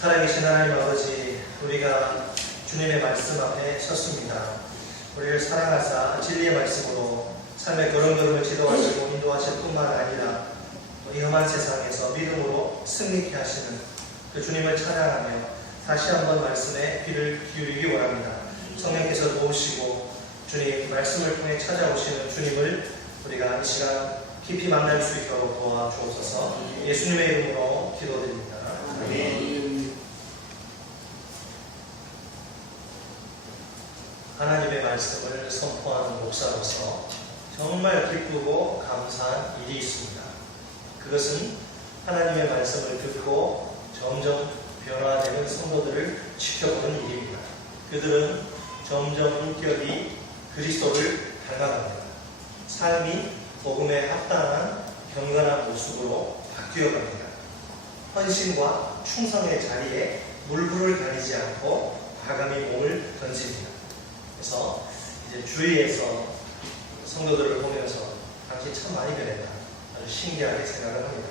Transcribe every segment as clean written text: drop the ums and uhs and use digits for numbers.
살아계신 하나님 아버지, 우리가 주님의 말씀 앞에 섰습니다. 우리를 사랑하사 진리의 말씀으로 삶의 걸음걸음을 지도하시고 인도하실 뿐만 아니라 이 험한 세상에서 믿음으로 승리케 하시는 그 주님을 찬양하며 다시 한번 말씀에 귀를 기울이기 원합니다. 성령께서 도우시고 주님 말씀을 통해 찾아오시는 주님을 우리가 이 시간 깊이 만날 수 있도록 도와주옵소서. 예수님의 이름으로 기도드립니다. 아멘. 하나님의 말씀을 선포하는 목사로서 정말 기쁘고 감사한 일이 있습니다. 그것은 하나님의 말씀을 듣고 점점 변화되는 성도들을 지켜보는 일입니다. 그들은 점점 인격이 그리스도를 닮아갑니다. 삶이 복음에 합당한 경건한 모습으로 바뀌어갑니다. 헌신과 충성의 자리에 물불을 가리지 않고 과감히 몸을 던집니다. 그래서 이제 주위에서 성도들을 보면서 당신 참 많이 변했다, 아주 신기하게 생각을 합니다.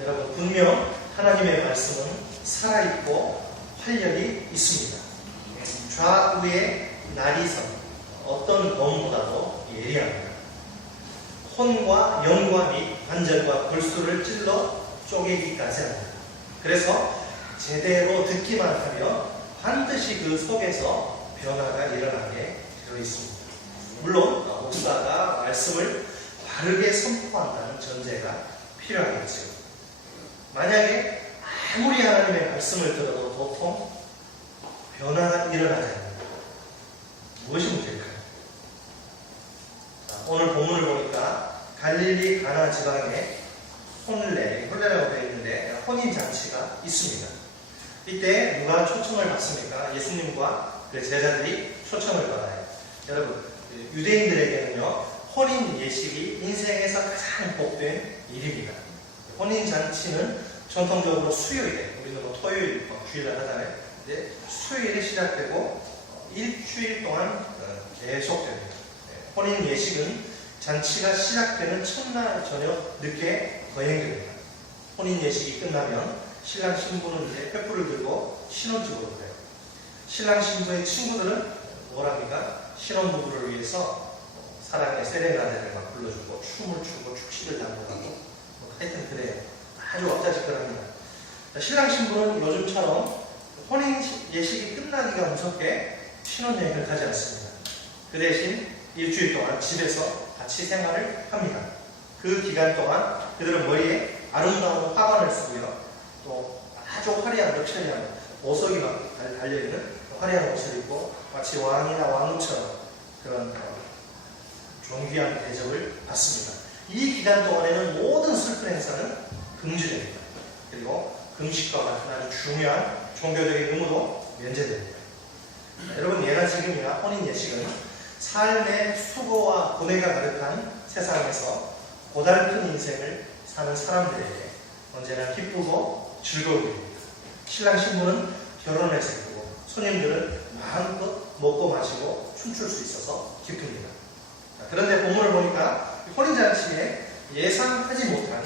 여러분, 분명 하나님의 말씀은 살아있고 활력이 있습니다. 좌우의 나리선, 어떤 검보다도 예리합니다. 혼과 영과 및 관절과 골수를 찔러 쪼개기까지 합니다. 그래서 제대로 듣기만 하면 반드시 그 속에서 변화가 일어나게 되어 있습니다. 물론 목사가 말씀을 바르게 선포한다는 전제가 필요하겠죠. 만약에 아무리 하나님의 말씀을 들어도 보통 변화가 일어나지 않습니다. 무엇이 문제일까요? 오늘 본문을 보니까 갈릴리 가나 지방에 혼례라고 되어 있는데 혼인잔치가 있습니다. 이때 누가 초청을 받습니까? 예수님과 그 제자들이 초청을 받아요. 여러분, 유대인들에게는요, 혼인 예식이 인생에서 가장 복된 일입니다. 혼인 잔치는 전통적으로 수요일에, 우리는 뭐 토요일, 주일날 하잖아요. 근데 수요일에 시작되고 일주일 동안 계속됩니다. 혼인 예식은 잔치가 시작되는 첫날 저녁 늦게 거행됩니다. 혼인 예식이 끝나면 신랑 신부는 이제 횃불을 들고 신혼집으로 가요. 신랑 신부의 친구들은 뭐랍니까? 신혼부부를 위해서 사랑의 세레나데를 막 불러주고 춤을 추고 축식을 담그고 하여튼 그래요. 아주 엎자지껄합니다. 신랑 신부는 요즘처럼 혼인 예식이 끝나기가 무섭게 신혼여행을 가지 않습니다. 그 대신 일주일 동안 집에서 같이 생활을 합니다. 그 기간 동안 그들은 머리에 아름다운 화관을 쓰고요. 또 아주 화려한 럭셔리한 보석이 막 달려있는 화려한 옷을 입고 마치 왕이나 왕후처럼 그런 존귀한 대접을 받습니다. 이 기간 동안에는 모든 슬픈 행사는 금지됩니다. 그리고 금식과 같은 아주 중요한 종교적인 의무도 면제됩니다. 여러분, 예나 지금이나 혼인 예식은 삶의 수고와 고뇌가 가득한 세상에서 고달픈 인생을 사는 사람들에게 언제나 기쁘고 즐거운 일입니다. 신랑 신부는 결혼을 세우고 손님들은 마음껏 먹고 마시고 춤출 수 있어서 기쁩니다. 그런데 본문을 보니까 혼인잔치에 예상하지 못한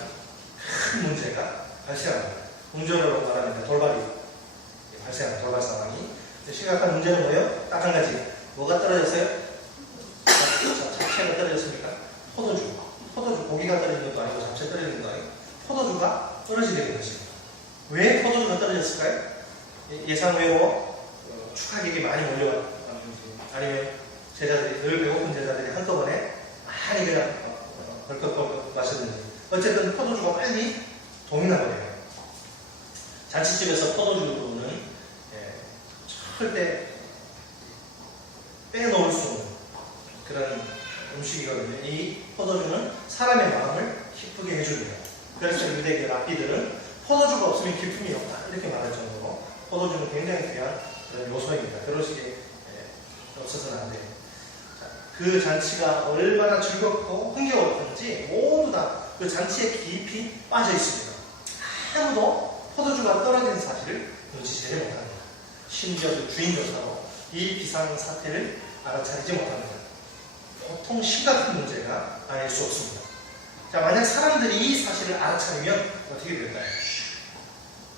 큰 문제가 발생합니다. 동전으로 말하면 돌발이 발생하는 돌발 상황이. 심각한 문제는 뭐예요? 딱 한 가지. 뭐가 떨어졌어요? 잡채가 떨어졌습니까? 포도주, 고기가 떨어지는 것도 아니고 잡채 떨어지는 것도 아니고 포도주가 떨어지게 된 것입니다. 왜 포도주가 떨어졌을까요? 예상 외로 축하객이 많이 몰려왔는지, 아니면 제자들이, 늘 배고픈 제자들이 한꺼번에 많이 그냥 벌컥벌컥 마셨는지, 어쨌든 포도주가 빨리 동이 나버려요. 잔치집에서 포도주는 절대 빼놓을 수 없는 그런 음식이거든요. 이 포도주는 사람의 마음을 기쁘게 해줍니다. 그래서 유대계 랍비들은 포도주가 없으면 기쁨이 없다, 이렇게 말할 정도로 포도주는 굉장히 귀한 그런 요소입니다. 그러시게 없어서는 안 돼요. 그 잔치가 얼마나 즐겁고 흥겨웠던지 모두 다 그 잔치에 깊이 빠져 있습니다. 아무도 포도주가 떨어진 사실을 눈치채지 못합니다. 심지어 그 주인조차도 이 비상사태를 알아차리지 못합니다. 보통 심각한 문제가 아닐 수 없습니다. 자, 만약 사람들이 이 사실을 알아차리면 어떻게 될까요?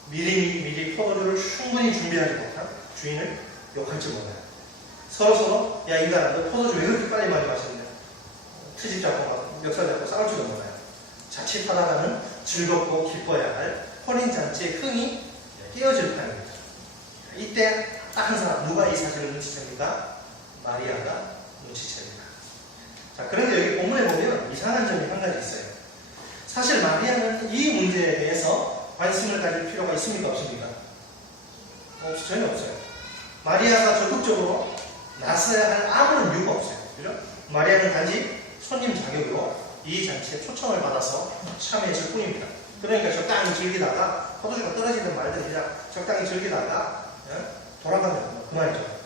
미리 포도주를 충분히 준비하지 못한 주인을 욕할 줄 몰라요. 서로 야 인간아 너 포도주 왜 그렇게 빨리 많이 마셨냐, 트집 잡고 멱살 잡고 싸울 줄도 몰라요. 자칫하다가는 즐겁고 기뻐야 할 혼인잔치의 흥이 깨어질 판입니다. 이때 딱 한 사람, 누가 이 사실을 눈치챕니까? 마리아가 눈치챕니다. 자, 그런데 여기 본문에 보면 이상한 점이 한 가지 있어요. 사실 마리아는 이 문제에 대해서 관심을 가질 필요가 있습니까? 없습니까? 전혀 없어요. 마리아가 적극적으로 나서야 할 아무런 이유가 없어요. 그죠? 마리아는 단지 손님 자격으로 이 잔치에 초청을 받아서 참여했을 뿐입니다. 그러니까 적당히 즐기다가 포도주가 떨어지는 말들 그냥 적당히 즐기다가 돌아가면 그만이죠.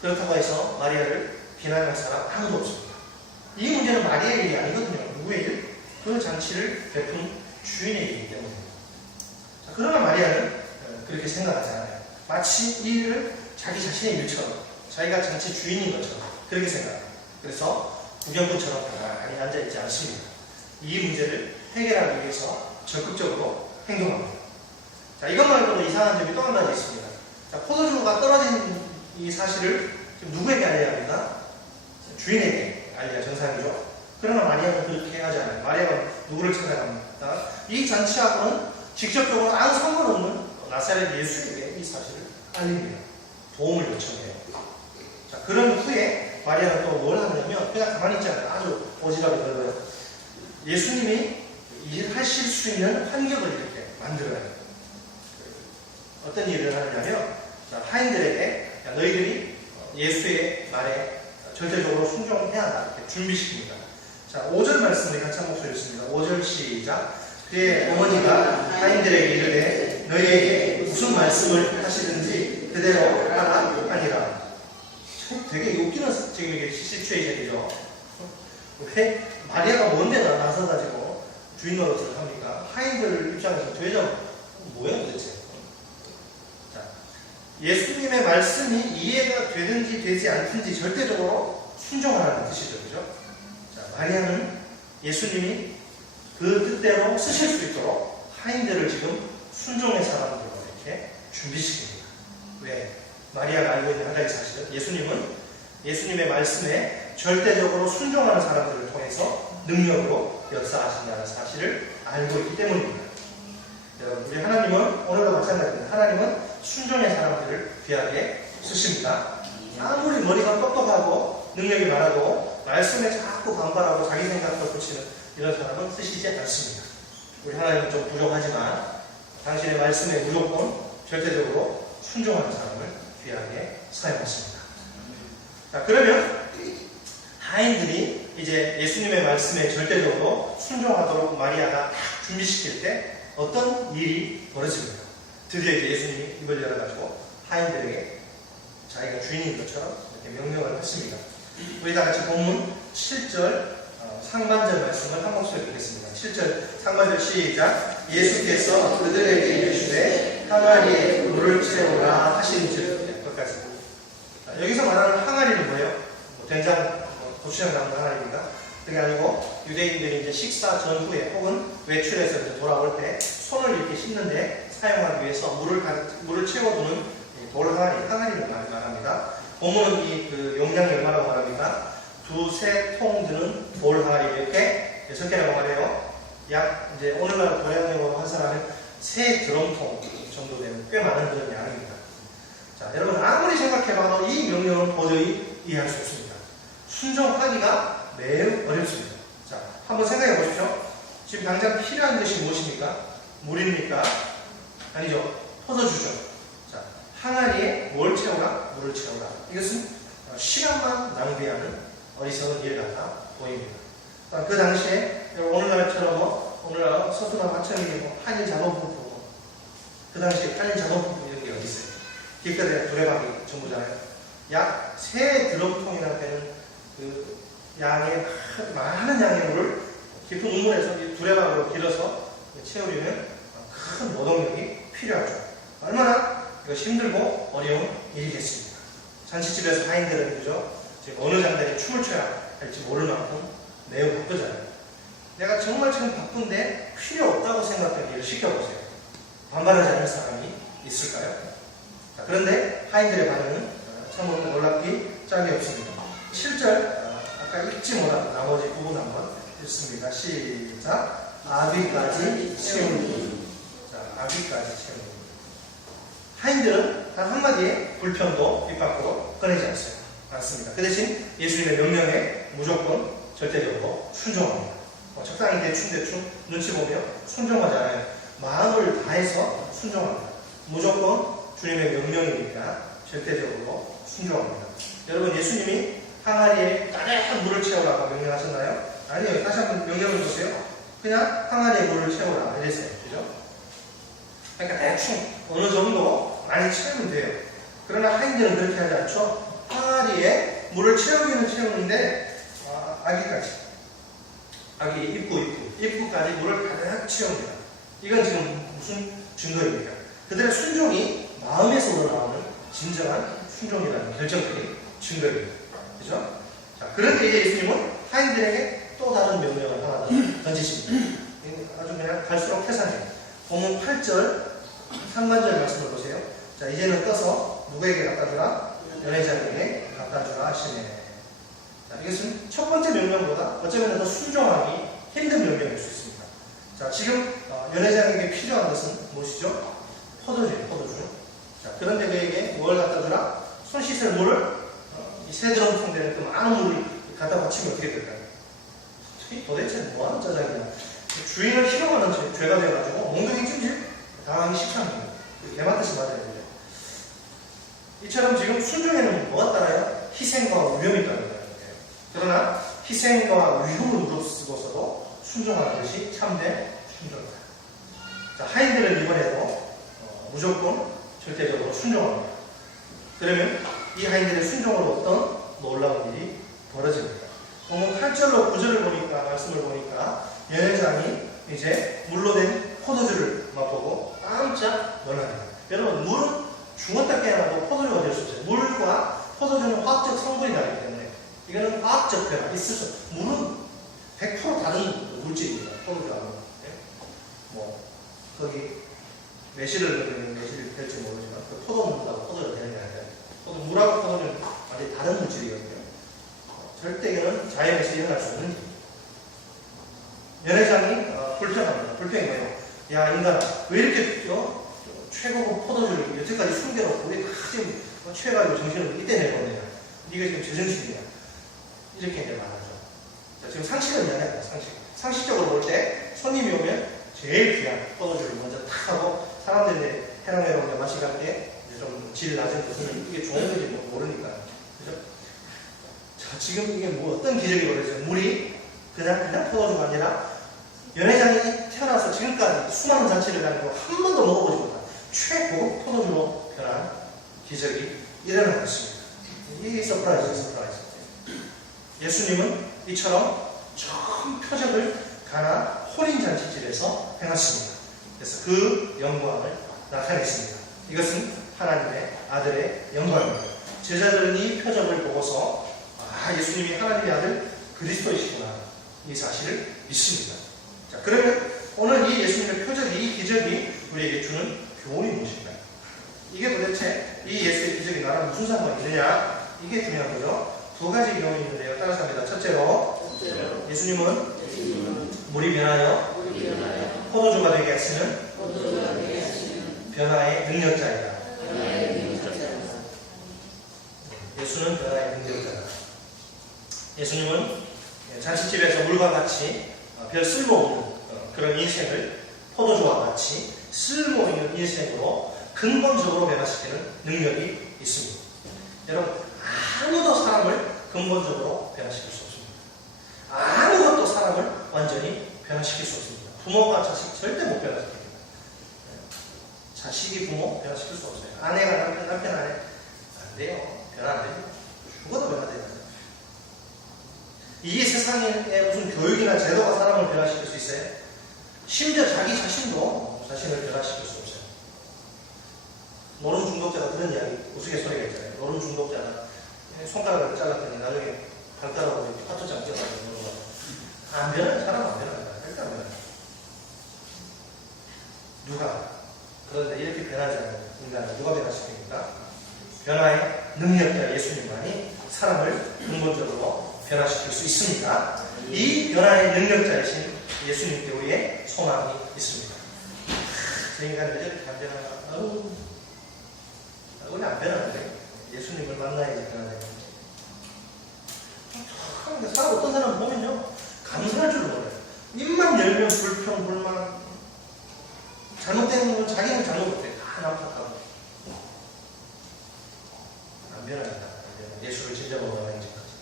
그렇다고 해서 마리아를 비난할 사람 아무도 없습니다. 이 문제는 마리아의 일이 아니거든요. 누구의 일? 그 잔치를 베푼 주인의 일이기 때문입니다. 자, 그러나 마리아는 그렇게 생각하지 않아요. 마치 이 일을 자기 자신의 일처럼, 자기가 잔치 주인인 것처럼 그렇게 생각해요. 그래서 구경꾼처럼 가만히 앉아있지 않습니다. 이 문제를 해결하기 위해서 적극적으로 행동합니다. 자, 이것 말고도 이상한 점이 또 한 가지 있습니다. 자, 포도주가 떨어진 이 사실을 지금 누구에게 알려야 합니까? 주인에게 알려야 정상이죠. 그러나 마리아는 그렇게 하지 않아요. 마리아가 누구를 찾아갑니까? 이 잔치하고는 직접적으로 아무 상관없는 나사렛 예수에게 이 사실을 알립니다. 도움을 요청해요. 자, 그런 후에 마리아는 또 뭘 하냐면 그냥 가만히 있지 않아요. 아주 오지랖이 넓어요. 예수님이 일하실 수 있는 환경을 이렇게 만들어요. 어떤 일을 하느냐면 하인들에게 너희들이 예수의 말에 절대적으로 순종해야 한다 이렇게 준비시킵니다. 자, 5절 말씀을 같이 한 목소리 읽습니다. 5절 시작. 그의 어머니가 하인들에게 이르되 너희에게 무슨 말씀을 하시든지 그대로 하라 하니라. 되게 웃기는 지금 이게 시츄에이션이죠. 왜 마리아가 뭔데 나서가지고 주인 노릇을 합니까? 하인들 입장에서 도대체 뭐야 도대체? 자, 예수님의 말씀이 이해가 되든지 되지 않든지 절대적으로 순종하라는 뜻이죠. 그죠? 자, 마리아는 예수님이 그 뜻대로 쓰실 수 있도록 하인들을 지금 순종의 사람들로 이렇게 준비시킵니다. 왜? 마리아가 알고 있는 한 가지 사실은 예수님의 말씀에 절대적으로 순종하는 사람들을 통해서 능력으로 역사하신다는 사실을 알고 있기 때문입니다. 여러분, 우리 하나님은 오늘도 마찬가지입니다. 하나님은 순종의 사람들을 귀하게 쓰십니다. 아무리 머리가 똑똑하고 능력이 많아도 말씀에 자꾸 반발하고 자기 생각을 붙이는 이런 사람은 쓰시지 않습니다. 우리 하나님은 좀 부족하지만 당신의 말씀에 무조건 절대적으로 순종하는 사람을 귀하게 사용했습니다. 자, 그러면 하인들이 이제 예수님의 말씀에 절대적으로 순종하도록 마리아가 준비시킬 때 어떤 일이 벌어집니다. 드디어 이제 예수님이 입을 열어가지고 하인들에게 자기가 주인인 것처럼 이렇게 명령을 했습니다. 우리 다 같이 본문 7절 상반절 말씀을 한 목소리 읽겠습니다. 7절 상반절 시작. 예수께서 그들에게 이르시되 항아리에 물을 채우라 하시니즉. 끝까지. 여기서 말하는 항아리는 뭐예요? 된장, 고추장 담는 항아리입니다. 그게 아니고 유대인들이 이제 식사 전후에 혹은 외출해서 이제 돌아올 때 손을 이렇게 씻는데 사용하기 위해서 물을 채워두는 돌 항아리를 말합니다. 본문은 이 용량이 얼마라고 말합니다. 2-3통 드는 돌 항아리 이렇게 6개라고 말해요. 약 이제 오늘날 도량용으로 환산하면 3드럼통 정도 되는 꽤 많은 그런 양입니다. 자, 여러분 아무리 생각해봐도 이 명령은 도저히 이해할 수 없습니다. 순종하기가 매우 어렵습니다. 자, 한번 생각해 보십시오. 지금 당장 필요한 것이 무엇입니까? 물입니까? 아니죠. 포도주죠. 자, 항아리에 뭘 채우라? 물을 채우라. 이것은 시간만 낭비하는 어리석은 일 같아 보입니다. 그 당시에 오늘날처럼 오늘날 서수나 하청이 한일 자동펌프 그 당시에 한일 자동펌프 이런 게 어디 있어요? 길가에 두레박이 전부잖아요. 약 3드럼통이나 되는 그 양의 많은 양의 물을 깊은 우물에서 두레박으로 길어서 채우려면 큰 노동력이 필요하죠. 얼마나 이것이 힘들고 어려운 일이겠습니까? 잔치집에서 하인들은 그죠? 지금 어느 장단에 춤을 춰야 할지 모를 만큼 매우 바쁘잖아요. 내가 정말 지금 바쁜데 필요 없다고 생각된 일을 시켜보세요. 반발하지 않을 사람이 있을까요? 자, 그런데 하인들의 반응은 참으로 놀랍기 짝이 없습니다. 7절 아까 읽지 못한 나머지 부분 한번 읽습니다. 시작. 아귀까지 채우니. 자, 아귀까지 채우니. 하인들은 단 한마디의 불평도 입 밖으로 꺼내지 않습니다. 그 대신 예수님의 명령에 무조건 절대적으로 순종합니다. 적당히 대충 눈치 보며 순종하지 않아요. 마음을 다해서 순종합니다. 무조건 주님의 명령이니까 절대적으로 순종합니다. 여러분, 예수님이 항아리에 가득 물을 채우라고 명령하셨나요? 아니요. 다시 한번 명령을 보세요. 그냥 항아리에 물을 채우라 이랬어요. 그죠? 그러니까 대충 어느 정도 많이 채우면 돼요. 그러나 하인들은 그렇게 하지 않죠. 항아리에 물을 채우기는 채우는데 아기 입구까지 물을 가득 채웁니다. 이건 지금 무슨 증거입니까? 그들의 순종이 마음에서 우러나오는 진정한 순종이라는 결정적인 증거입니다. 그죠? 자, 그런데 이제 예수님은 하인들에게 또 다른 명령을 하나 던지십니다. 아주 그냥 갈수록 태산해요. 본문 8절 상반절 말씀을 보세요. 자, 이제는 떠서 누구에게 갖다 주라? 연회장에게 갖다 주라 하시네. 자, 이것은 첫 번째 명령보다 어쩌면 더 순종하기 힘든 명령일 수 있습니다. 자, 지금 연회장에게 필요한 것은 무엇이죠? 포도주예요, 포도주. 자, 그런데 그에게 뭘 갖다 주라? 손 씻을 물을 이 세드럼통 되는 그 많은 물을 갖다 바치면 어떻게 될까요? 도대체 뭐하는 짜장이냐? 주인을 희롱하는 죄가 되어가지고 몽둥이 찜질 당하기 십상입니다. 개맞듯이 맞아야 돼요. 이처럼 지금 순종에는 뭐가 따라요? 희생과 위험이 따르는 거예요. 그러나 희생과 위험을 무릅쓰고서도 순종하는 것이 참된 순종입니다. 자, 하인들은 이번에도 무조건 절대적으로 순종합니다. 그러면 이 하인들의 순종으로 어떤 놀라운 일이 벌어집니다. 본문 8절로 9절을 보니까, 말씀을 보니까 연회장이 이제 물로 된 포도주를 맛보고 깜짝 놀랍니다. 여러분, 물은 죽었다 깨어나도 포도주가 될 수 없어요. 물과 포도주는 화학적 성분이 다르기 때문에 이거는 화학적 변화 있을 수 없어요. 물은 100% 다른 물질입니다. 포도주하고. 거기 매실을 넣으면 매실이 될지 모르지만 그 포도물하고 포도가 되는 게 아니라 물하고 포도는 완전히 다른 물질이거든요. 절대 이거는 자연에서 일어날 수 없는 일입니다. 연회장이 불평합니다. 불평이 뭐예요? 야, 인간아, 왜 이렇게 최고급 포도주를 여태까지 숨겨놓고 왜 지금 취해가지고 정신을 이때 내보내냐? 네가 지금 제정신이야. 이렇게 이제 말하죠. 자, 지금 상식은 이야기합니다. 상식적으로 볼 때 손님이 오면 제일 귀한 포도주를 먼저 탁 하고 사람들이 해롱해롱 마시갈 때 좀 질 낮은 것은 이게 좋은 건지 모르니까. 그죠? 자, 지금 이게 뭐 어떤 기적이 벌어져요? 물이 그냥 포도주가 아니라 연회장이 태어나서 지금까지 수많은 잔치를 다니고 한 번도 먹어보지 못한 최고급 포도주로 변한 기적이 일어난 것입니다. 이게 서프라이즈. 예수님은 이처럼 처음 표적을 가나 혼인잔치집에서 행하십니다. 그래서 그 영광을 나타냈습니다. 이것은 하나님의 아들의 영광입니다. 제자들은 이 표적을 보고서 예수님이 하나님의 아들 그리스도이시구나, 이 사실을 믿습니다. 자, 그러면 오늘 이 예수님의 표적, 이 기적이 우리에게 주는 교훈이 무엇인가요? 이게 도대체 이 예수의 기적이 나랑 무슨 상관이 있느냐? 이게 중요한 거죠. 두 가지 교훈이 있는데요. 따라서 합니다. 첫째로 예수님은 물이 변하여 포도주가 되게 하시는 변화의 능력자이다. 예수는 변화의 능력자다. 예수님은 잔치집에서 물과 같이 별 쓸모없는 그런 인생을 포도주와 같이 쓸모있는 인생으로 근본적으로 변화시키는 능력이 있습니다. 여러분, 아무도 사람을 근본적으로 변화시킬 수 없습니다. 아무것도 사람을 완전히 변화시킬 수 없습니다. 부모가 자식 절대 못 변화시킵니다. 자식이 부모 변화시킬 수 없어요. 아내가 남편 아내 안 돼요. 변화 안 돼요. 죽어도 변화돼요. 이 세상에 무슨 교육이나 제도가 사람을 변화시킬 수 있어요? 심지어 자기 자신도 자신을 변화시킬 수 없어요. 노른 중독자가 그런 이야기, 우스갯소리가 있잖아요. 노른 중독자가 손가락을 잘랐더니 나중에 발가락으로 파토장 껴가지고 안 변해? 사람 안 변합니다. 일단 변해. 누가? 그런데 이렇게 변하지 않는 인간을 누가 변화시킵니까? 변화의 능력자 예수님만이 사람을 근본적으로 변화시킬 수 있습니다. 이 변화의 능력자이신 예수님께 우리의 소망이 있습니다. 저 인간이 왜 저렇게 안 변하나? 원래 안 변하는데 예수님을 만나야지 변화되는 거지. 사람 어떤 사람 보면요, 감사할 줄 몰라요. 입만 열면 불평, 불만, 잘못되는 건 자기는 잘못 못해. 다 나쁘다고. 안 변합니다. 예수를 진정으로 만나는 것까지.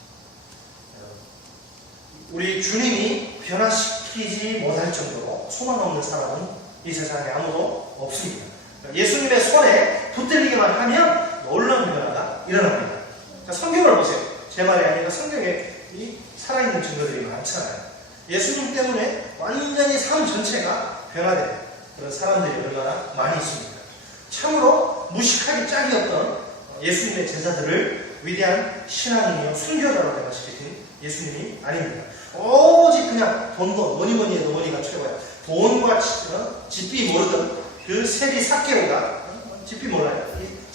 우리 주님이 변화시키지 못할 정도로 소망 없는 사람은 이 세상에 아무도 없습니다. 예수님의 손에 붙들리기만 하면 놀라운 변화가 일어납니다. 자, 성경을 보세요. 제 말이 아니라 성경에 이 살아있는 증거들이 많잖아요. 예수님 때문에 완전히 삶 전체가 변화되는 그런 사람들이 얼마나 많이 있습니까? 참으로 무식하기 짝이었던 예수님의 제자들을 위대한 신앙인이요 순교자로 변화시키신 예수님이 아닙니다. 오직 그냥 돈도 뭐니 해도 머니가 최고야. 돈과 집비 모르던 그 세리 삭개오가, 집비 몰라요.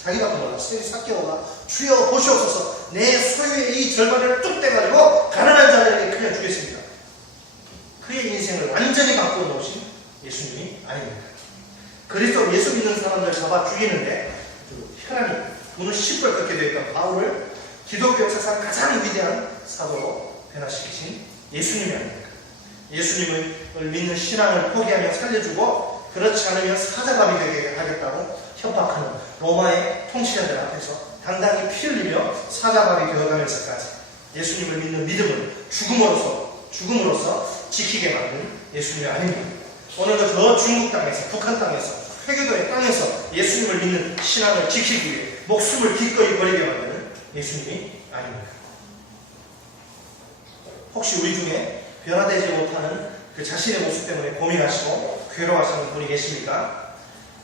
자기밖에 몰라. 세리 삭개오가 주여 보시옵소서, 내 소유의 이 절반을 뚝 떼가지고 가난한 자들에게 그냥 주겠습니다. 그의 인생을 완전히 바꾸어 놓으신 예수님이 아닙니다. 그리스도 예수 믿는 사람들 잡아 죽이는데 혈안이 눈을 시뻘겋게 되었던 바울을 기독교 역사상 가장 위대한 사도로 변화시키신 예수님이 아닙니까? 예수님을 믿는 신앙을 포기하며 살려주고 그렇지 않으면 사자감이 되게 하겠다고 협박하는 로마의 통치자들 앞에서 당당히 피 흘리며 사자감이 되어가면서까지 예수님을 믿는 믿음을 죽음으로써 지키게 만든 예수님이 아닙니다. 오늘도 저 중국 땅에서, 북한 땅에서, 회교도의 땅에서 예수님을 믿는 신앙을 지키기 위해 목숨을 기꺼이 버리게 만드는 예수님이 아닙니다. 혹시 우리 중에 변화되지 못하는 그 자신의 모습 때문에 고민하시고 괴로워하시는 분이 계십니까?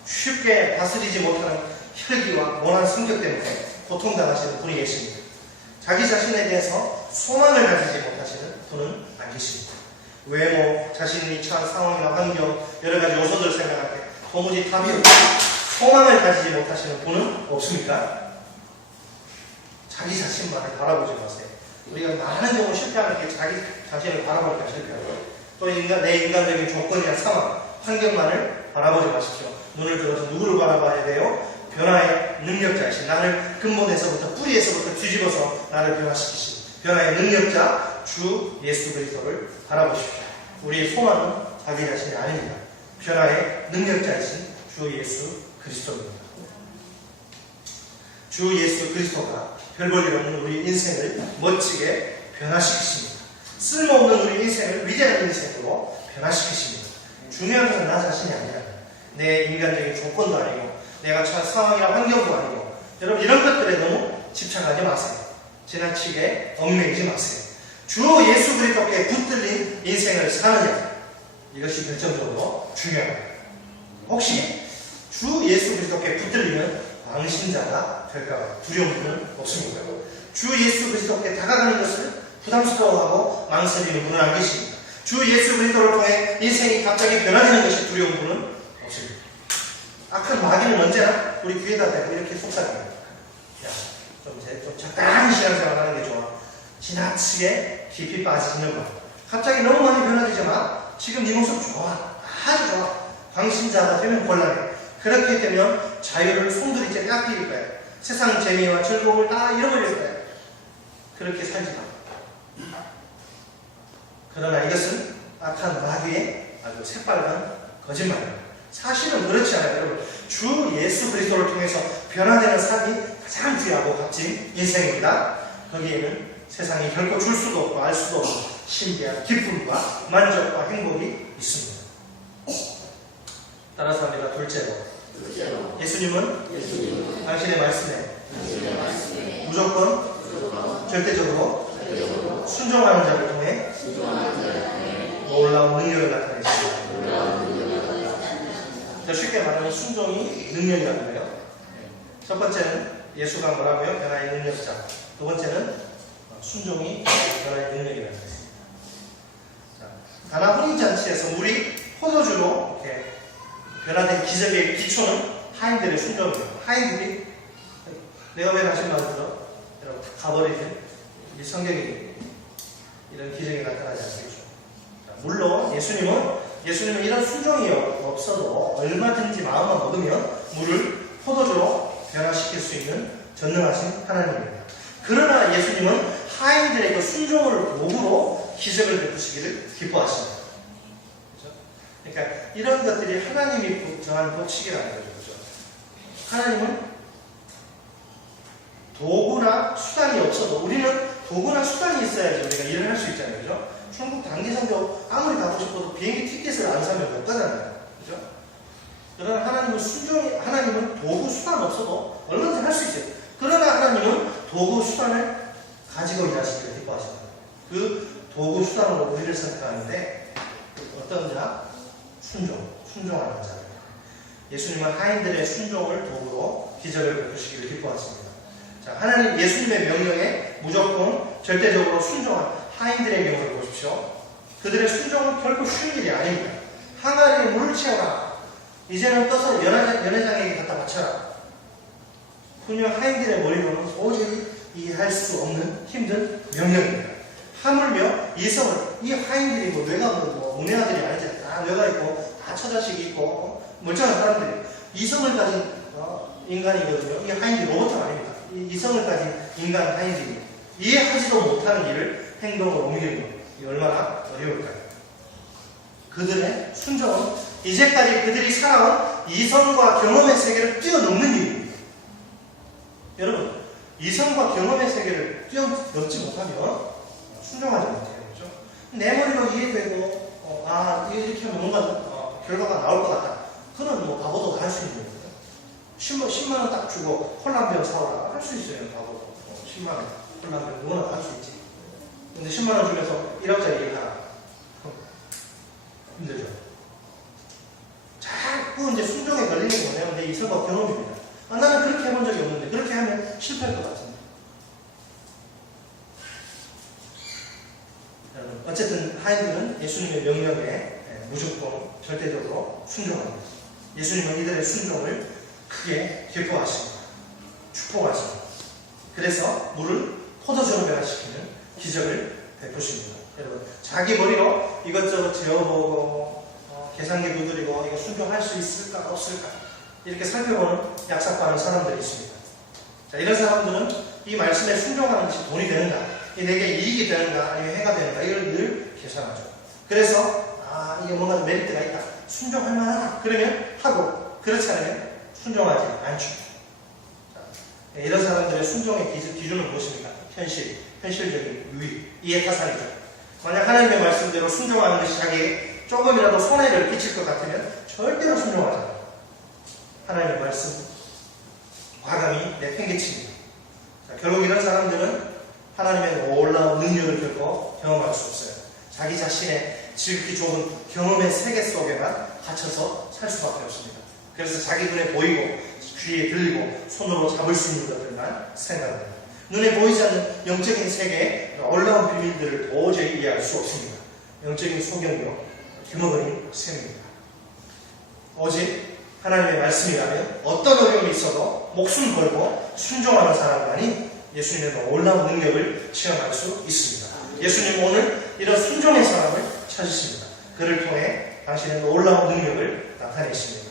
쉽게 다스리지 못하는 혈기와 모난 성격 때문에 고통당하시는 분이 계십니다. 자기 자신에 대해서 소망을 가지지 못하시는 분은 안 계십니다. 외모, 자신이 처한 상황이나 환경, 여러 가지 요소들 생각할 때 도무지 답이 없고 소망을 가지지 못하시는 분은 없습니까? 자기 자신만을 바라보지 마세요. 우리가 많은 경우 실패하는 게 자기 자신을 바라볼 때 실패하고 또 내 인간적인 조건이나 상황, 환경만을 바라보지 마십시오. 눈을 들어서 누구를 바라봐야 돼요? 변화의 능력자이신 나를 근본에서부터 뿌리에서부터 뒤집어서 나를 변화시키신 변화의 능력자 주 예수 그리스도를 바라보십시오. 우리의 소망은 자기 자신이 아닙니다. 변화의 능력자이신 주 예수 그리스도입니다. 주 예수 그리스도가 별 볼 일 없는 우리 인생을 멋지게 변화시키십니다. 쓸모없는 우리 인생을 위대한 인생으로 변화시키십니다. 중요한 것은 나 자신이 아니라 내 인간적인 조건도 아니고 내가 처한 상황이나 환경도 아니고 여러분 이런 것들에 너무 집착하지 마세요. 지나치게 얽매이지 마세요. 주 예수 그리스도께 붙들린 인생을 사느냐 이것이 결정적으로 중요합니다. 혹시 주 예수 그리스도께 붙들리면 망신자가 될까 두려운 분은 없습니까? 주 예수 그리스도께 다가가는 것을 부담스러워하고 망설이는 분은 안 계십니다. 주 예수 그리스도를 통해 인생이 갑자기 변화되는 것이 두려운 분은 없습니다. 악한 마귀는 언제나 우리 귀에다 대고 이렇게 속삭입니다. 야, 좀 적당히 신앙생활 하는 게 좋아. 지나치게 깊이 빠지는 것. 갑자기 너무 많이 변화되지 마. 지금 네 모습 좋아. 아주 좋아. 광신자가 되면 곤란해. 그렇게 되면 자유를 송두리째 깎일 거야. 세상 재미와 즐거움을 다 잃어버릴 거야. 그렇게 살지 마. 그러나 이것은 악한 마귀의 아주 새빨간 거짓말입니다. 사실은 그렇지 않아요, 여러분. 주 예수 그리스도를 통해서 변화되는 삶이 가장 귀하고 값진 인생입니다. 거기에는 세상이 결코 줄 수도 없고 알 수도 없는 신비한 기쁨과 만족과 행복이 있습니다. 따라서 합니다. 둘째로 예수님은 당신의 말씀에 무조건 절대적으로 순종하는 자를 통해 놀라운 능력을 나타내십니다. 쉽게 말하면 순종이 능력이라는 거예요. 첫 번째는 예수가 뭐라고요? 변화의 능력자. 두 번째는 순종이 변화의 능력이라는 것입니다. 가나 혼인잔치에서 물이 포도주로 이렇게 변화된 기적의 기초는 하인들의 순종이에요. 하인들이 내가 왜 다시 말을 들어? 여러분 가버리지? 이 성경이 이런 기적이 나타나지 않겠죠. 물론 예수님은 이런 순종이 없어도 얼마든지 마음만 먹으면 물을 포도주로 변화시킬 수 있는 전능하신 하나님입니다. 그러나 예수님은 하인들의 그 순종을 도구로 기적을 베푸시기를 기뻐하십니다. 그렇죠? 그러니까 이런 것들이 하나님이 정한 법칙이라는 거죠. 그렇죠? 하나님은 도구나 수단이 없어도 우리는 도구나 수단이 있어야지 우리가 일을 할 수 있잖아요. 그죠? 중국 단기선교 아무리 가고 싶어도 비행기 티켓을 안 사면 못 가잖아요. 그죠? 그러나 하나님은 도구 수단 없어도 얼마든지 할 수 있어요. 그러나 하나님은 도구 수단을 가지고 일하시기를 기뻐하십니다. 그 도구 수단으로 우리를 선택하는데 어떤 자? 순종하는 자입니다. 예수님은 하인들의 순종을 도구로 기적을 베푸시기를 기뻐하십니다. 자, 하나님 예수님의 명령에 무조건 절대적으로 순종한 하인들의 경우를 보십시오. 그들의 순종은 결코 쉬운 일이 아닙니다. 항아리에 물을 채워라. 이제는 떠서 연회장에게 갖다 바쳐라. 분명 하인들의 머리로는 도저히 이해할 수 없는 힘든 명령입니다. 하물며 이 하인들이 뭐 뇌가 뭐 문외아들이 아니지. 다 뇌가 있고 다 처자식이 있고 멀쩡한 사람들이 이성을 가진 인간이거든요. 이 하인들이 로봇 아닙니다. 이성을 가진 인간 하인들이 이해하지도 못하는 일을 행동으로 옮기는 것. 이 얼마나 어려울까요? 그들의 순종은 이제까지 그들이 살아온 이성과 경험의 세계를 뛰어넘는 일입니다. 여러분, 이성과 경험의 세계를 뛰어넘지 못하면 순종하지 못해요. 그렇죠? 내 머리로 이해되고 이렇게 하면 뭔가 결과가 나올 것 같다. 그건 뭐 바보도 할 수 있는 거예요. 10만 원 딱 주고 콜라병 사오라 할 수 있어요. 바보도 10만 원 콜라병 누구나 할 수 있지. 근데 10만 원 주면서 1억짜리 일을 하라. 힘들죠. 자꾸 이제 순종에 걸리는 게 뭐냐면 내 이성과 경험입니다. 나는 그렇게 해본 적이 없는데 그렇게 하면 실패할 것 같은데. 여러분, 어쨌든 하인들은 예수님의 명령에 무조건 절대적으로 순종합니다. 예수님은 이들의 순종을 크게 기뻐하십니다. 축복하십니다. 그래서 물을 포도주로 변화시키는 기적을 베푸십니다. 여러분, 자기 머리로 이것저것 재어보고 계산기 두드리고 이거 순종할 수 있을까 없을까 이렇게 살펴보는 약삭하는 사람들이 있습니다. 자, 이런 사람들은 이 말씀에 순종하는 것이 돈이 되는가, 내게 이익이 되는가, 아니면 해가 되는가 이걸 늘 계산하죠. 그래서 이게 뭔가 메리트가 있다, 순종할 만하다 그러면 하고, 그렇지 않으면 순종하지 않죠. 자, 이런 사람들의 순종의 기준은 무엇입니까? 현실적인 유익, 이해타산이죠. 만약 하나님의 말씀대로 순종하는 것이 자기에게 조금이라도 손해를 끼칠 것 같으면 절대로 순종하지 않아요. 하나님의 말씀 과감히 내팽개칩니다. 결국 이런 사람들은 하나님의 놀라운 능력을 결코 경험할 수 없어요. 자기 자신의 지극히 좁은 경험의 세계 속에만 갇혀서 살 수밖에 없습니다. 그래서 자기 눈에 보이고 귀에 들리고 손으로 잡을 수 있는 것들만 생각합니다. 눈에 보이지 않는 영적인 세계의 놀라운 비밀들을 도저히 이해할 수 없습니다. 영적인 소경이요 규모거린 셈입니다. 오직 하나님의 말씀이라면 어떤 어려움이 있어도 목숨 걸고 순종하는 사람만이 예수님의 놀라운 능력을 체험할 수 있습니다. 예수님은 오늘 이런 순종의 사람을 찾으십니다. 그를 통해 당신의 놀라운 능력을 나타내십니다.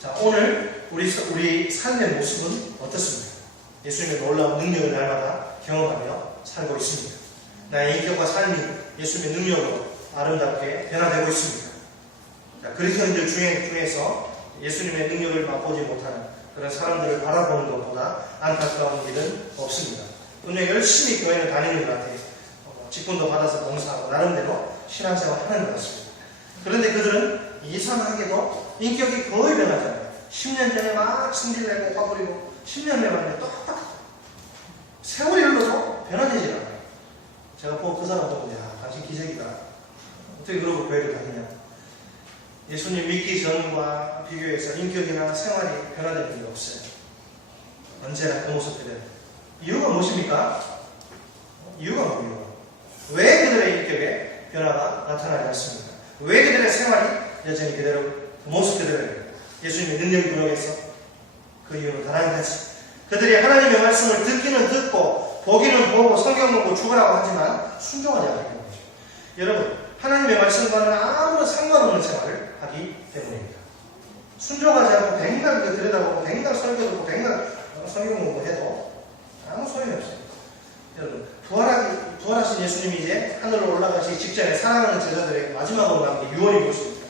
자, 오늘 우리 삶의 모습은 어떻습니까? 예수님의 놀라운 능력을 날마다 경험하며 살고 있습니다. 나의 인격과 삶이 예수님의 능력으로 아름답게 변화되고 있습니다. 자, 그리스도인들 중에서 예수님의 능력을 맛보지 못하는 그런 사람들을 바라보는 것보다 안타까운 일은 없습니다. 분명 열심히 교회를 다니는 것 같아요. 직분도 받아서 봉사하고 나름대로 신앙생활 하는 것 같습니다. 그런데 그들은 이상하게도 인격이 거의 변하지 않아요. 10년 전에 막 승질내고 화부리고 10년 후에 만나면 똑같아요. 세월이 흘러도 변화되지 않아요. 제가 보고 그 사람 보고 당신 기적이다. 어떻게 그러고 교회를 다니냐. 예수님 믿기 전과 비교해서 인격이나 생활이 변화되는 게 없어요. 언제나 그 모습들은. 이유가 무엇입니까? 이유가 뭐예요? 왜 그들의 인격에 변화가 나타나지 않습니까? 왜 그들의 생활이 여전히 그대로 그 모습 그대로예요. 예수님의 능력이 부족해서 그 이유는 단 한 가지. 그들이 하나님의 말씀을 듣기는 듣고 보기는 보고 성경 보고 죽으라고 하지만 순종하지 않기 때문이죠. 여러분, 하나님의 말씀과는 아무런 상관없는 생활을 하기 때문입니다. 순종하지 않고 백날 들여다보고 백날 설교 듣고 백날 성경 공부해도 아무 소용이 없어요. 여러분, 부활하신 예수님이 이제 하늘로 올라가시기 직전에 사랑하는 제자들에게 마지막으로 남긴 유언이 무엇입니까?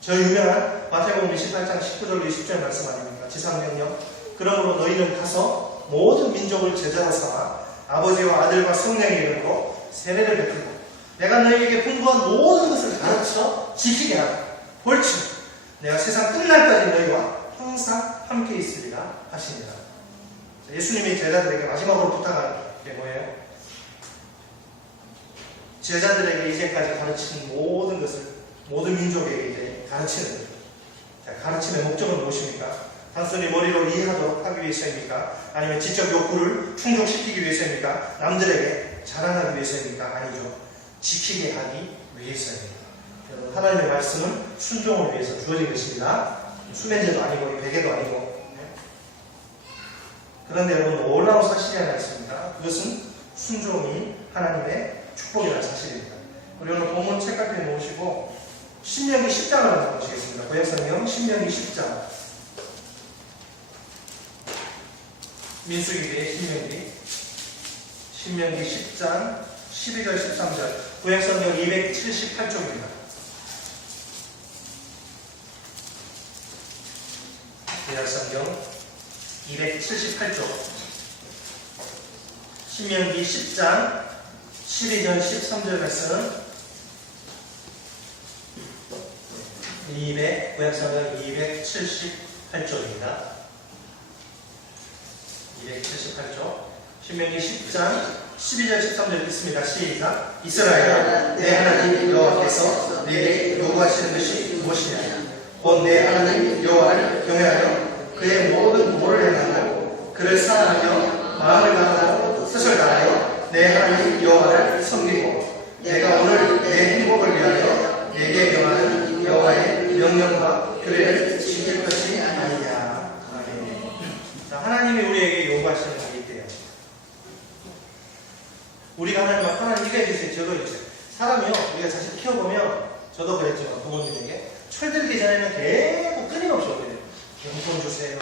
저 유명한 마태복음 28장 19절 20절 말씀 아닙니까? 지상명령. 그러므로 너희는 가서 모든 민족을 제자로 삼아 아버지와 아들과 성령의 이름으로 세례를 베풀고 내가 너희에게 분부한 모든 것을 가르쳐 지키게 하라. 벌칙 내가 세상 끝날까지 너희와 항상 함께 있으리라 하시니라. 예수님이 제자들에게 마지막으로 부탁한 게 뭐예요? 제자들에게 이제까지 가르친 모든 것을 모든 민족에게 이제 가르치는 거죠. 가르침의 목적은 무엇입니까? 단순히 머리로 이해하도록 하기 위해서입니까? 아니면 지적 욕구를 충족시키기 위해서입니까? 남들에게 자랑하기 위해서입니까? 아니죠. 지키게 하기 위해서입니다. 여러분, 하나님의 말씀은 순종을 위해서 주어진 것입니다. 수면제도 아니고 베개도 아니고. 그런데 여러분, 놀라운 사실이 하나 있습니다. 그것은 순종이 하나님의 축복이라는 사실입니다. 우리 오늘 본문 책갈피에 놓으시고 신명기 10장을 한번 보시겠습니다. 구약성경 신명기 10장. 민수기의 신명기 10장 12절 13절 구약성경 278쪽입니다. 구약성경 278쪽 신명기 10장 12절 13절 말씀은 구약성경 278쪽입니다. 278쪽 신명기 10장 12절 13절 읽습니다. 시작. 이스라엘아 내 하나님 여호와께서 내게 요구하시는 것이 무엇이냐? 곧 내 하나님 여호와를 경외하여 그의 모든 도를 행하고 그를 사랑하여 마음을 다하고 뜻을 다하여 내 하나님 여호와를 섬기고 내가 오늘 내 행복을 위하여 내게 명하는 여호와의 명령과 규례를 지킬 것이 아니냐. 하나님이 우리에게 요구하시는 게 있대요. 우리가 하나님 이거 해주세요, 저거 해주세요. 사람이요, 우리가 자식 키워보면 저도 그랬지만 부모님에게 철들기 전에는 계속 끊임없이 오거든요. 용돈 주세요,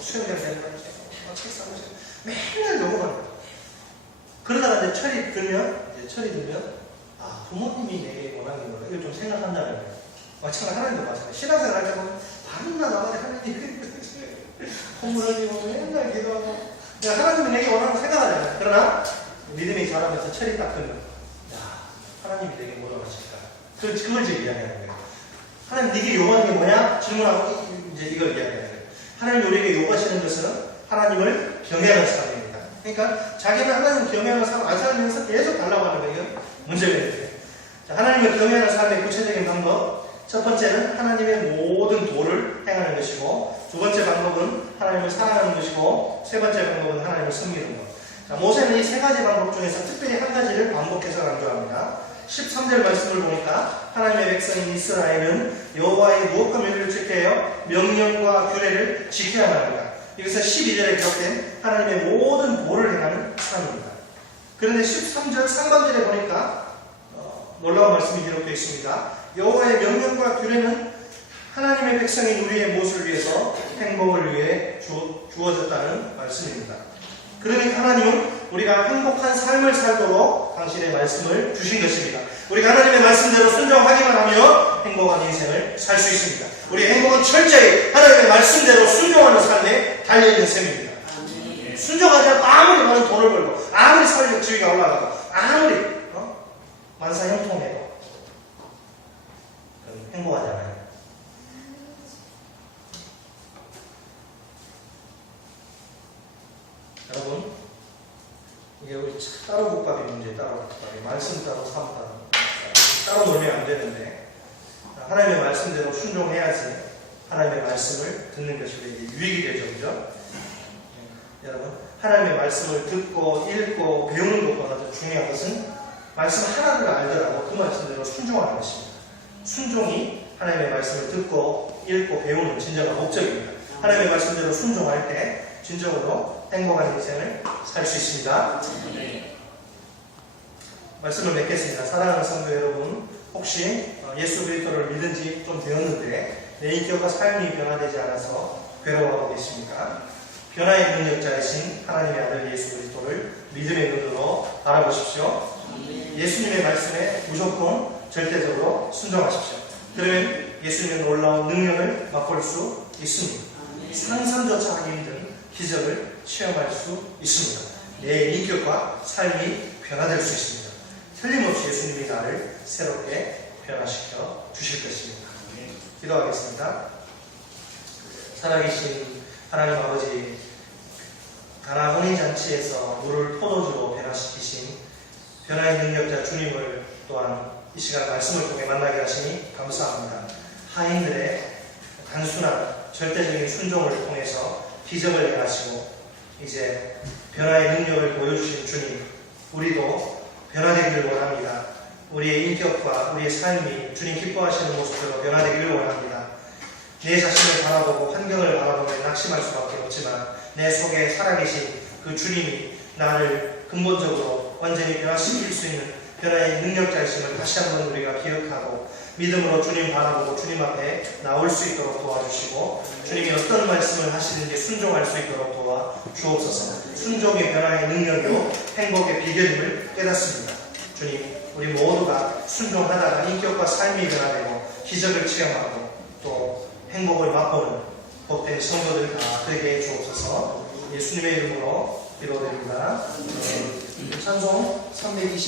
수영장 내려주세요, 책 사주세요. 맨날 요구하는 거예요. 그러다가 이제 철이 들면 아, 부모님이 내게 원하는 거예요. 이걸 좀 생각한다는 거예요. 마찬가지 하나님도 마찬가지. 신앙생활 할 때 보면 밤낮 나만에 하나님 공부를 하고 맨날 기도하고 하나님은 내게 원하는 생각하잖아요. 그러나 믿음이 자라면서 철이 딱 들면 야, 하나님이 내게 뭘 원하실까? 그걸 지금 이야기하는 거예요. 하나님 네게 요구하는 게 뭐냐? 질문하고 이제 이걸 이야기하는 거예요. 하나님이 우리에게 요구하시는 것은 하나님을 경외하는 사람입니다. 그러니까 자기는 하나님을 경외하는 사람 안 살면서 계속 달라고 하는 거예요. 문제가 있는데 하나님을 경외하는 사람의 구체적인 방법 첫 번째는 하나님의 모든 도를 행하는 것이고 두 번째 방법은 하나님을 사랑하는 것이고 세 번째 방법은 하나님을 섬기는 것. 자, 모세는 이 세 가지 방법 중에서 특별히 한 가지를 반복해서 강조합니다. 13절 말씀을 보니까 하나님의 백성인 이스라엘은 여호와의 무엇과 명령을 지켜야 해요? 명령과 규례를 지켜야만 합니다. 여기서 12절에 기록된 하나님의 모든 도를 행하는 사람입니다. 그런데 13절 상반절에 보니까 놀라운 말씀이 기록되어 있습니다. 여호와의 명령과 규례는 하나님의 백성인 우리의 무엇을 위해서 행복을 위해 주어졌다는 말씀입니다. 그러니까 하나님은 우리가 행복한 삶을 살도록 당신의 말씀을 주신 것입니다. 우리가 하나님의 말씀대로 순종하기만 하면 행복한 인생을 살 수 있습니다. 우리의 행복은 철저히 하나님의 말씀대로 순종하는 삶에 달려있는 셈입니다. 순종하지 않고 아무리 많은 돈을 벌고 아무리 사회적 지위가 올라가고 아무리 만사형통해도 행복하지 않아요. 여러분, 이게 우리 따로 국밥이 문제, 따로 국밥이 말씀 따로 삶 따로 놀면 안 되는데 하나님의 말씀대로 순종해야지 하나님의 말씀을 듣는 것이 우리에게 유익이 되죠, 그죠? 여러분, 하나님의 말씀을 듣고 읽고 배우는 것보다 더 중요한 것은 말씀 하나를 알더라도 그 말씀대로 순종하는 것입니다. 순종이 하나님의 말씀을 듣고 읽고 배우는 진정한 목적입니다. 하나님의 말씀대로 순종할 때 진정으로 행복한 인생을 살 수 있습니다. 말씀을 맺겠습니다. 사랑하는 성도 여러분, 혹시 예수 그리스도를 믿은 지 좀 되었는데 내 인격과 삶이 변화되지 않아서 괴로워하고 계십니까? 변화의 능력자이신 하나님의 아들 예수 그리스도를 믿음의 눈으로 알아보십시오. 예수님의 말씀에 무조건 절대적으로 순종하십시오. 그러면 예수님의 놀라운 능력을 맛볼 수 있습니다. 상상조차 하기 힘든 기적을 체험할 수 있습니다. 내 인격과 삶이 변화될 수 있습니다. 틀림없이 예수님이 나를 새롭게 변화시켜 주실 것입니다. 기도하겠습니다. 살아계신 하나님 아버지, 가나 혼인잔치에서 물을 포도주로 변화시키신 변화의 능력자 주님을 또한 이 시간 말씀을 통해 만나게 하시니 감사합니다. 하인들의 단순한 절대적인 순종을 통해서 기적을 행하시고 이제 변화의 능력을 보여주신 주님, 우리도 변화되기를 원합니다. 우리의 인격과 우리의 삶이 주님 기뻐하시는 모습으로 변화되기를 원합니다. 내 자신을 바라보고 환경을 바라보면 낙심할 수밖에 없지만 내 속에 살아계신 그 주님이 나를 근본적으로 완전히 변화시킬 수 있는 변화의 능력자이심을 다시 한번 우리가 기억하고 믿음으로 주님 바라보고 주님 앞에 나올 수 있도록 도와주시고 주님이 어떤 말씀을 하시는지 순종할 수 있도록 도와주옵소서. 순종의 변화의 능력이요 행복의 비결임을 깨닫습니다. 주님, 우리 모두가 순종하다가 인격과 삶이 변화되고 기적을 체험하고 또 행복을 맛보는 복된 성도들 다 되게 해주옵소서. 예수님의 이름으로 기도드립니다. 찬송 320